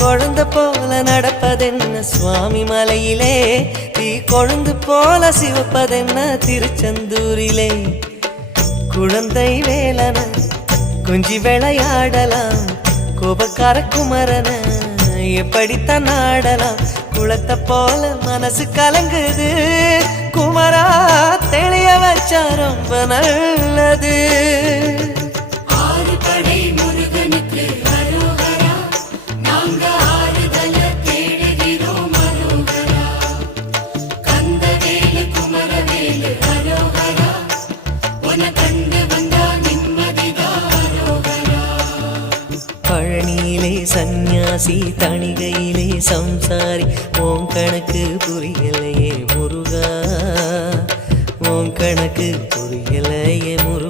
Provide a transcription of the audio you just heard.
குழந்தை போல நடப்பதென்ன சுவாமி மலையிலே, தீ கொழுந்து போல சிவப்பதென்ன திருச்செந்தூரிலே. குழந்தை வேலன கொஞ்சி விளையாடலாம், கோபக்கார குமரன எப்படித்தான் ஆடலாம். குளத்தை போல மனசு கலங்குது, குமரா தெளிய வச்சா ரொம்ப நல்லது. பழனியிலே சந்நியாசி, தணிகையிலே சம்சாரி, ஓம் கணக்கு புரியலையே முருகா, ஓம் கணக்கு புரியலையே முருகா.